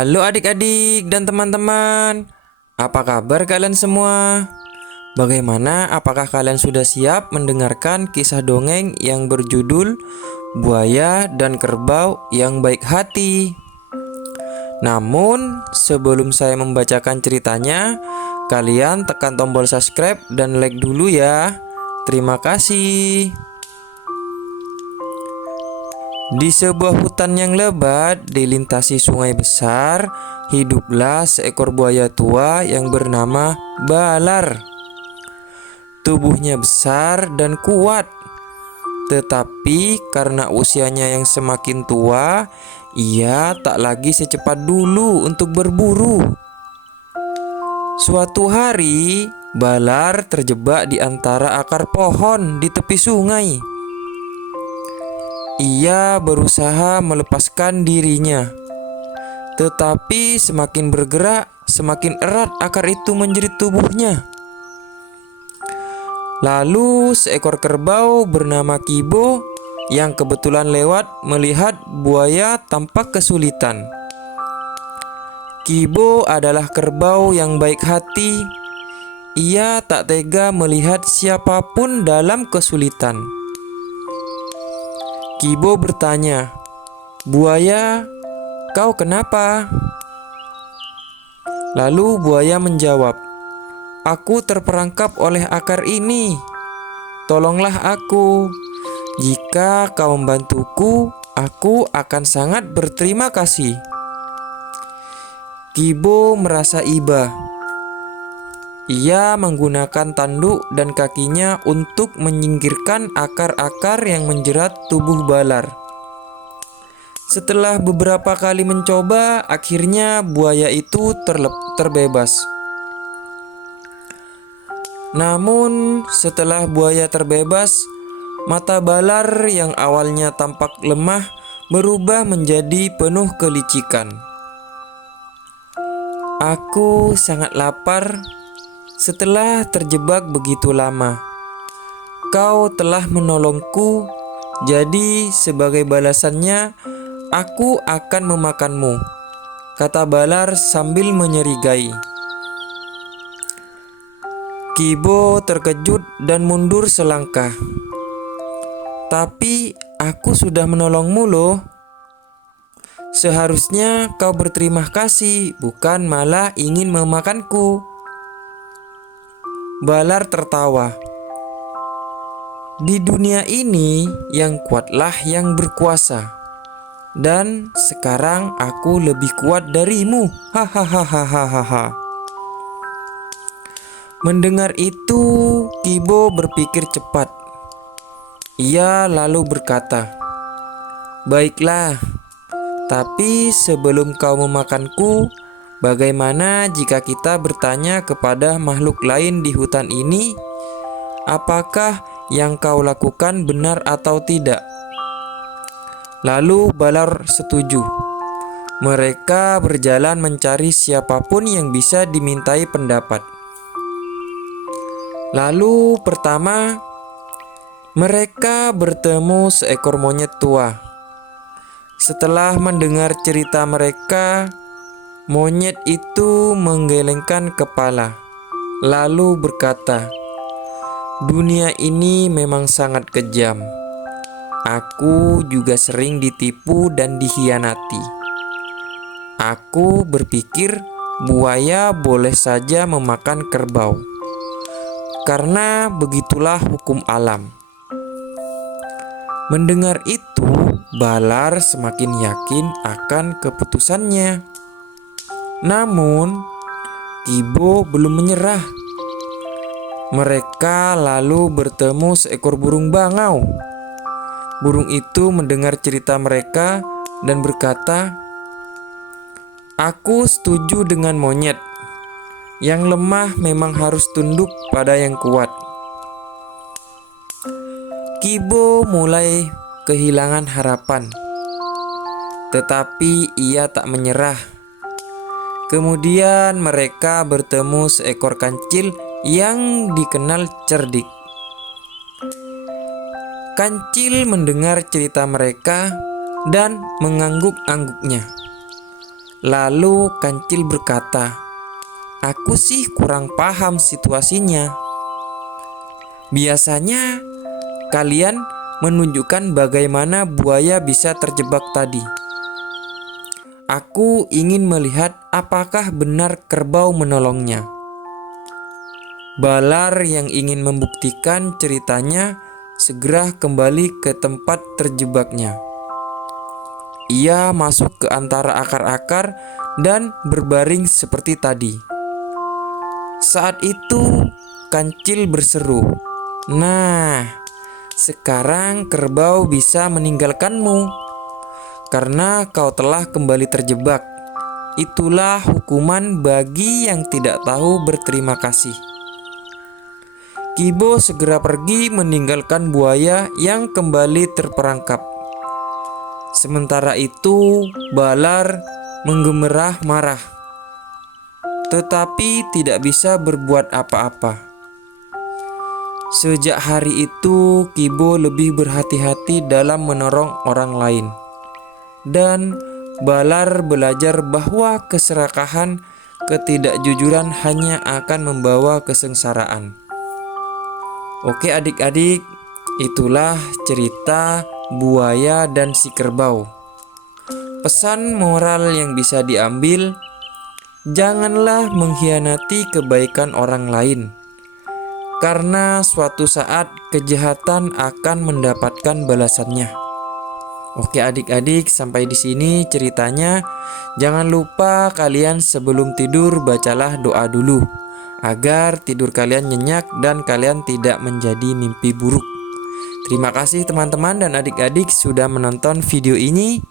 Halo adik-adik dan teman-teman, apa kabar kalian semua? Bagaimana? Apakah kalian sudah siap mendengarkan kisah dongeng yang berjudul Buaya dan Kerbau yang Baik Hati? Namun, sebelum saya membacakan ceritanya, kalian tekan tombol subscribe dan like dulu ya. Terima kasih. Di sebuah hutan yang lebat dilintasi sungai besar, hiduplah seekor buaya tua yang bernama Balar. Tubuhnya besar dan kuat, tetapi karena usianya yang semakin tua, ia tak lagi secepat dulu untuk berburu. Suatu hari, Balar terjebak di antara akar pohon di tepi sungai. Ia berusaha melepaskan dirinya, tetapi semakin bergerak, semakin erat akar itu menjerit tubuhnya. Lalu seekor kerbau bernama Kibo yang kebetulan lewat melihat buaya tampak kesulitan. Kibo adalah kerbau yang baik hati. Ia tak tega melihat siapapun dalam kesulitan. Kibo bertanya, "Buaya, kau kenapa?" Lalu buaya menjawab, "Aku terperangkap oleh akar ini. Tolonglah aku. Jika kau membantuku, aku akan sangat berterima kasih." Kibo merasa iba. Ia menggunakan tanduk dan kakinya untuk menyingkirkan akar-akar yang menjerat tubuh Balar. Setelah beberapa kali mencoba, akhirnya buaya itu terbebas. Namun, setelah buaya terbebas, mata Balar yang awalnya tampak lemah berubah menjadi penuh kelicikan. "Aku sangat lapar. Setelah terjebak begitu lama, kau telah menolongku, jadi sebagai balasannya aku akan memakanmu," kata Balar sambil menyerigai. Kibo terkejut dan mundur selangkah. "Tapi aku sudah menolongmu loh. Seharusnya kau berterima kasih, bukan malah ingin memakanku." Balar tertawa. "Di dunia ini yang kuatlah yang berkuasa. Dan sekarang aku lebih kuat darimu. Hahaha." Mendengar itu, Kibo berpikir cepat. Ia lalu berkata, "Baiklah, tapi sebelum kau memakanku, bagaimana jika kita bertanya kepada makhluk lain di hutan ini, apakah yang kau lakukan benar atau tidak?" Lalu Balar setuju. Mereka berjalan mencari siapapun yang bisa dimintai pendapat. Lalu pertama, mereka bertemu seekor monyet tua. Setelah mendengar cerita mereka, monyet itu menggelengkan kepala, lalu berkata, "Dunia ini memang sangat kejam. Aku juga sering ditipu dan dikhianati. Aku berpikir buaya boleh saja memakan kerbau, karena begitulah hukum alam." Mendengar itu, Balar semakin yakin akan keputusannya. Namun, Kibo belum menyerah. Mereka lalu bertemu seekor burung bangau. Burung itu mendengar cerita mereka dan berkata, "Aku setuju dengan monyet. Yang lemah memang harus tunduk pada yang kuat." Kibo mulai kehilangan harapan, tetapi ia tak menyerah. Kemudian mereka bertemu seekor kancil yang dikenal cerdik. Kancil mendengar cerita mereka dan mengangguk-angguknya. Lalu kancil berkata, "Aku sih kurang paham situasinya. Biasanya kalian menunjukkan bagaimana buaya bisa terjebak tadi. Aku ingin melihat apakah benar kerbau menolongnya." Balar yang ingin membuktikan ceritanya segera kembali ke tempat terjebaknya. Ia masuk ke antara akar-akar dan berbaring seperti tadi. Saat itu kancil berseru, "Nah, sekarang kerbau bisa meninggalkanmu karena kau telah kembali terjebak. Itulah hukuman bagi yang tidak tahu berterima kasih." Kibo segera pergi meninggalkan buaya yang kembali terperangkap. Sementara itu, Balar menggemerah marah, tetapi tidak bisa berbuat apa-apa. Sejak hari itu, Kibo lebih berhati-hati dalam menolong orang lain. Dan Balar belajar bahwa keserakahan, ketidakjujuran hanya akan membawa kesengsaraan. Oke adik-adik, itulah cerita buaya dan si kerbau. Pesan moral yang bisa diambil, janganlah mengkhianati kebaikan orang lain, karena suatu saat kejahatan akan mendapatkan balasannya. Oke adik-adik, sampai di sini ceritanya. Jangan lupa kalian sebelum tidur bacalah doa dulu, agar tidur kalian nyenyak dan kalian tidak menjadi mimpi buruk. Terima kasih teman-teman dan adik-adik sudah menonton video ini.